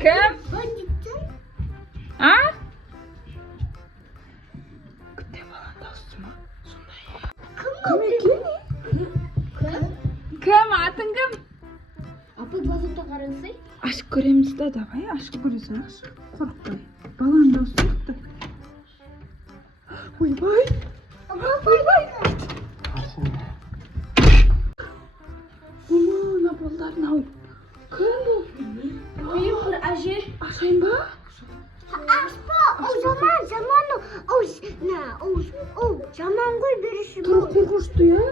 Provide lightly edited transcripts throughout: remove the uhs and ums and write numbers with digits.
Кім? А? Күтте балан дауысы ма? Кім екен? Кім? Атын кім? Апа глаза-то қарасай. Ашып көреміз да, давай ашып көре салайықшы. Қорықпай. Балан дауысы мықты. Ойбай. Ойбай. Мына балдарын ау. Кім бұл? Білмеймін, бір әже. Ашайын ба? Аспа, o zamanı o zaman koy birisi Тұры қорқышты, я?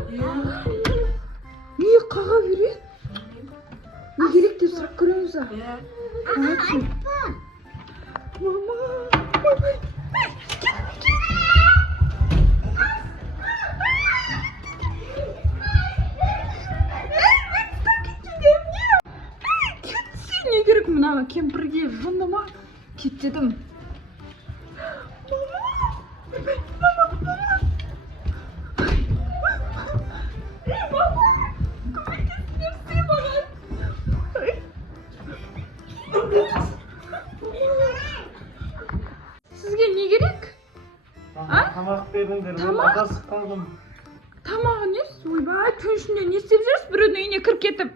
Не қаға береді? Не керек деп сұрап көреміз, а? Мама, ойбай. Не керек мынау кемпірге жынды ма? Кет дедім. Сізге не керек? Тамақ беріңдер, мен Тамақ? адасып қалдым. Тамағы несі? Ойбай, түн ішінде не істеп жүрсіз? Біреудің үйіне кіріп кетіп.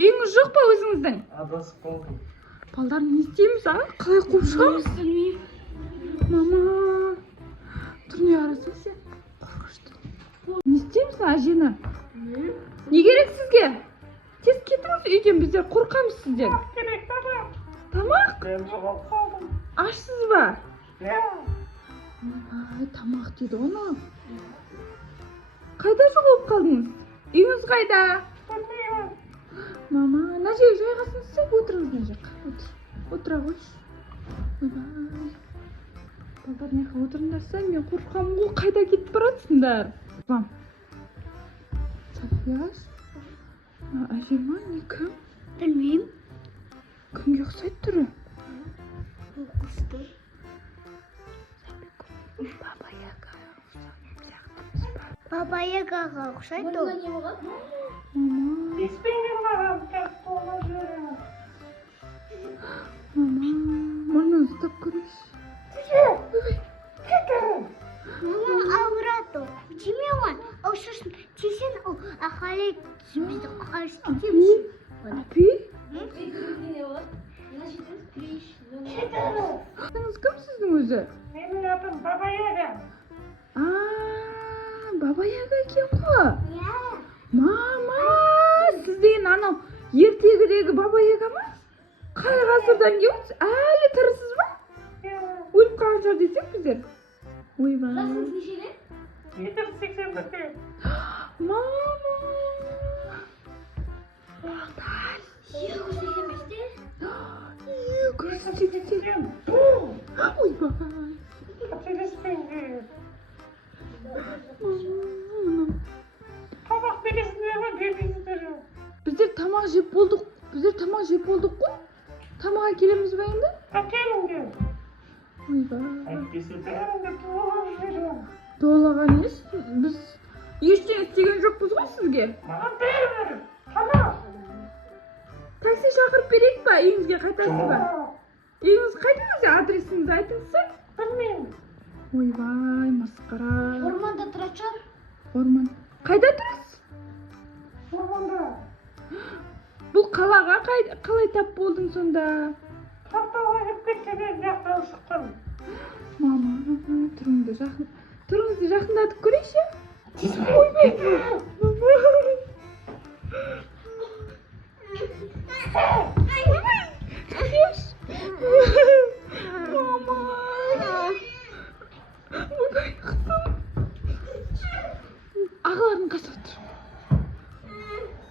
Үйіңіз жоқ па өзіңіздің? Адасып қалдым. Балдар не істейміз, а? Қалай қуып шығамыз? Мама. Тұр не арасың сен? Қорқышты. Не істейміз, әжені? Не керек сізге? Тез кетіңіз үйден, біздер қорқамыз сізден. Керек тамақ. Тамақ? Мен жоғалып қалдым. Ашсыз ба? Иә. Ай, тамақ дейді оны. Қайда жоғалып қалдыңыз? Үйіңіз қайда? Білмеймін. Мама, мына жерге жайғасыңыз, отырыңыз мына жаққа. Отыра қойшы. Ойбай. Балдар неға отырыңдарса, мен қорқамын ғой, қайда кетіп баратсыңдар? Бам. Софияш. Әже ма, не кім? Bilmeyeyim. Кімге ұқсайды түрі? Kuştu. Babaya kaka okşaydı o. Не болған? Мама, Еспеңдер маған, тек тола жүріңіз. мама, мұрнын ұстап көрейші. Mama avrato. Kimi var? O şuşun çişin o ahali bizde karıştı değil mi? Әпи? Не болған? Мына жерден күрейш. Атыңыз кім сіздің өзі? Менің атым Баба Яга. Баба Яга екен ғой. Ya. Мама, сіз деген анау ертегідегі Баба Яга ма? Қай ғасырдан келіпсіз? Әлі тірісіз ба? Өліп қалған шығар десек біздер? Ойбай. Жасыңыз нешеде? 781. Мама. Сен Ойбай. қателеспеңдер. Мама. Тамақ бересіңдер ме, бермейсіздер ме? Біздер тамақ жеп болдық. Қой? Тамақ әкелеміз ба енді? Әкеліңдер. Ойбай. Әйтпесе бәріңді толап жүрем. Толаған несі? Біз ештеңе істеген жоқпыз ғой сізге. Маған беріңдер. Тамақ. Такси шақырып берейік па? Үйіңізге қайтасыз ба? Жоқ. Үйіңіз қайда өзі? Адресіңізді айтыңызшы. Білмеймін. Ойбай, масқара. Орманда тұрачан. Орман. Қайда тұрасыз? Орманда. Бұл қалаға қалай тап болдың сонда? Қаптауға кеп кеткеннен жақтан шықтым. Мама, тұрыңызды жақындатып көрейші. Ойбай. Мама. Ойбай, қызым. Ағалардың қасып отыр.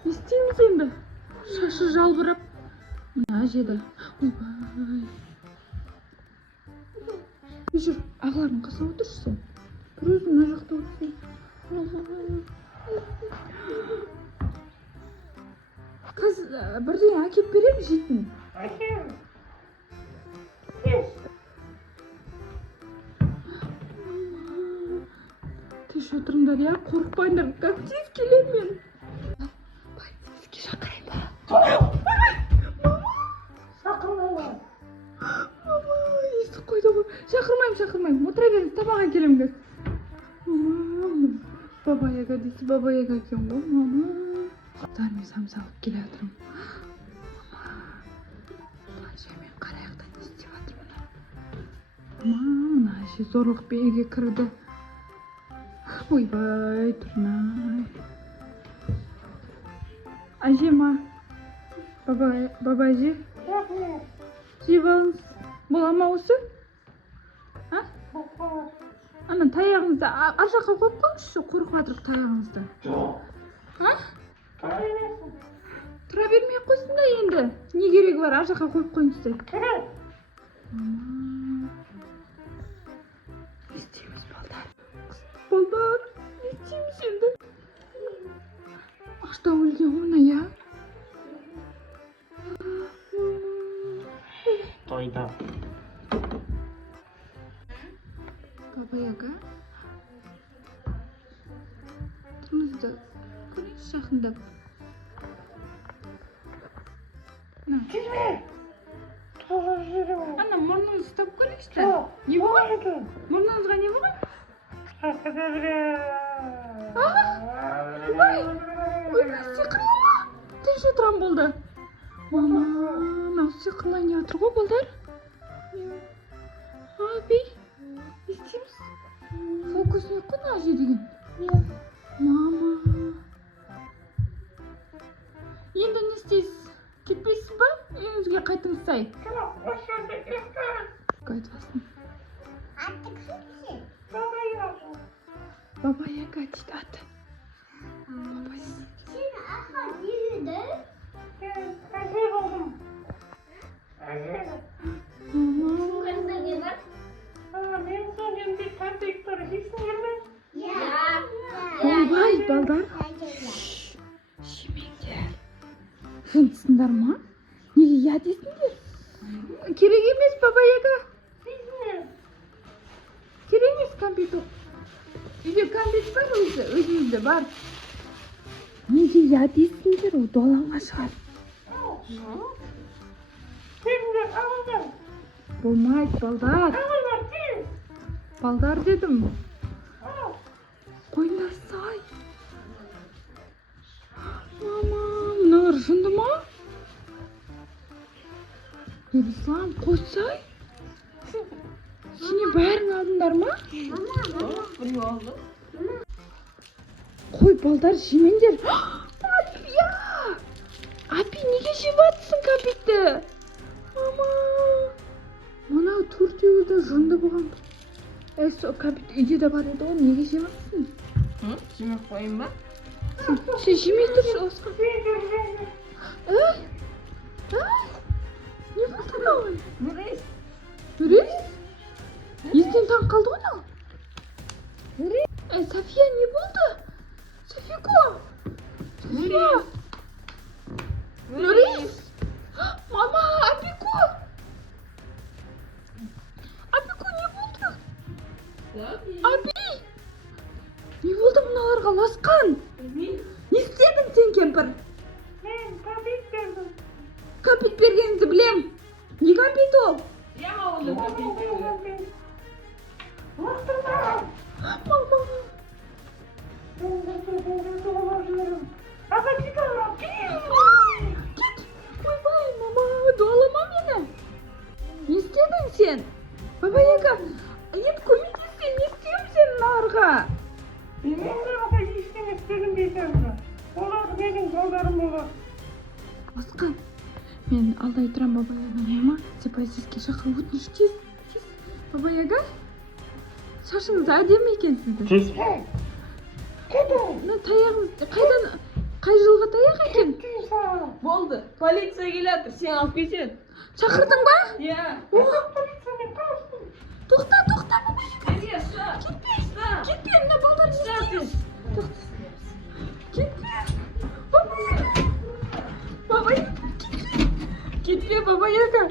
Не істейміз енді? Шашы жалбырап. Мына әжеді. Ойбай. Жүр, ағалардың қасып отыршы сен. Бір өзің мына жақта отырсың. Қазір бірдеңе әкеп берем жейтін. Әкел. Кеш. Теш отырыңдар, я, қорықпайындар. Как тез келем мен. Полицейский шақырайын ба? Сақын ала. шақырмаймын. Отыра беріңіз, тамақ әкелемін деді. Мама, баба яга дейді, баба яга екен ғой, мама. Мен самса алып келе жатырмын. Мама, әжемен қараяқта не істеп жатыр мына? Мына әже зорлықпен үйге кірді. Ойбай, Тұрнай. Әже ма? Баба әже? Жеп алыңыз. Бола ма осы? Ана таяғыңызды ар жаққа қойып қойыңызшы, қорқып жатырық таяғыңызды. Тұра бермей ақ қойсын да енді. Не керегі бар, ар жаққа қойып қойыңызды. Не істейміз, балдар? Балдар, не істейміз енді? Аштан өлген ғана, я? Тойда. Баба яга. Тұрыңызды көріңіз жақындап. Келме. Тоғыз жүрім. Ана мұрныңызды ұстап көріңізші. Не болған? Мұрныңызға не болған? Ой, сиқырлама. Тыныш отырам болды. Мама, мынау сиқырлай не отыр ғой, балдар? Abi, isteyimiz. Fokus yok mu Naci деген? Mama. Енді не істейсіз? Кетпейсіз ба? Үйіңізге қайтыңыз сай. Қайтасың. Баба яга дейді аты. Сен аха дейді? Әже болдым. Әже. Мен сонымен бір контейктер жейсіңдер ме? Ойбай, балдар. Жемеңдер. Жынтысыңдар ма? Неге я дейсіңдер? Керек емес, баба яга. Керек емес компьютер. Үйде компьютер бар өзіңізде бар. Неге я дейсіңдер, ол доланға шығар. Келіңдер, алыңдар. Болмайды, балдар. Алыңдар, тез. Балдар дедім. Қойыңдар сай. Мама, мыналар жынды ма? Руслан, қойсай. Сені бәрің алдыңдар ма? Қой, балдар, жемеңдер. Апия! Апи, неге жеп жатсың кәмпитті? Мама! Мынау төртеуі де жынды болған. Сол кәмпит үйде де бар еді ғой, неге жеп жатсың? Жемей қойын ба? Сен жемей тұршы, Осқа. Әй! Не болды мынау? Нұрис. Нұрис? Естен таң қалды ғой мынау? София, не болды? Софико! София! Нұрис! Мама, Апико! Апико, не болды? Апи! Не болды мыналарға ласқан? Не істедің сен, кемпір? Мен кәмпит бердім. Кәмпит бергеніңді білем. Не кәмпит ол? Жема оны кәмпит. Уақытында. Мама! Кет! Ойбай, мама, дуалама мені. Не істедің сен? Баба яга, ет көмектессе, не істеймін сен мыналарға? Оларға ештеңе істегім дейсің. Олар менің балдарым болады. Осқан, мен алдай тұрам баба яганы, ма? Сепайсызге шақырып өтініш тез. Баба яга, шашыңыз әдемі екен сізді. Таяғыңыз, қай жылғы таяқ екен? Болды. Полиция келатыр, сен алып келсең. Шақырдың ба? Иә. Тоқта, баба яга. Әже, ұста. Кетпе, мына балдар не істейміз? Кетпе, баба яга. Баба яга, кетпе, баба яга.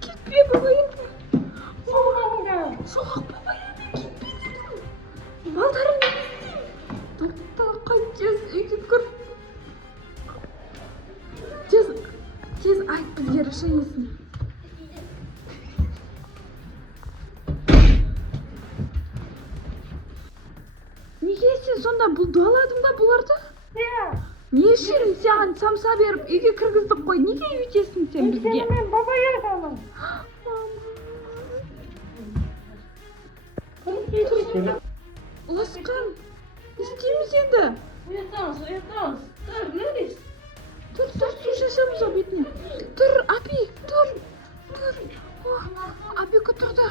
Кетпе, баба яга. Соғақ, баба яга, кетпе дедім. Балдарым не істеймін? Тоқта, қайт тез үйге кір. Тез айт бізге решениесін. анда дуаладың ба бұларды? Иә. Не үшін саған самса беріп үйге кіргіздік қой? Неге өйтесің сен бізге? Өйткені мен баба ягамын. Ұласқан, не істейміз енді? Уятамыз. Тұр, не дейсің? Тұр, су шашамыз ау бетіне. Тұр, апи, тұр. Апи тұрды.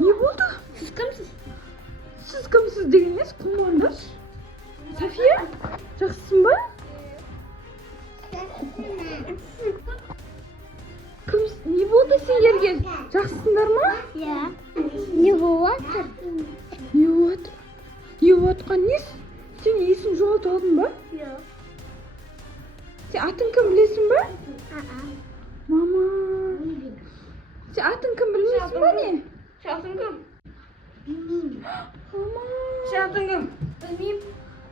Не болды? Siz kimsiz? Сіз кімсіз деген емес, құмандаш. София, жақсысың ба? Не болды сендерге? Жақсысыңдар ма? Ya. Ne болады? Не болады? Не болыватқан несі? Сен есің жоғалтып алдың ба? Yok. Сен атың кім білесің ба? Aa. Мама. Сен атың кім білмейсің ба не? Şahsın kım? Мама. Şahsın kım? Bilmeyeyim.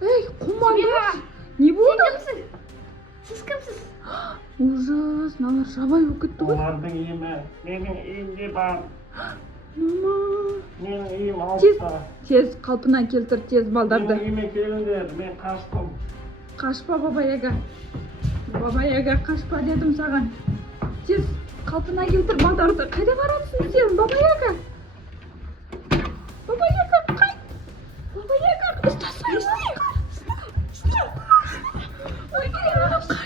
Ей, құмандаш. Не болды? Siz kimsiz? Ужас, мыналар жабай болып кетті ғой. Олардың үйіме, менің үйімде бар. Мама. Менің үйім Тез, алыста. тез қалпына келтір, тез балдарды. Менің үйіме келіңдер, мен қаштым. Қашпа баба яга. Баба яга қашпа дедім саған. Тез қалпына келтір балдарды. Қайда барасың сен, баба яга? Баба яга, қайт. Баба яга, ұстасай. Ой, керек,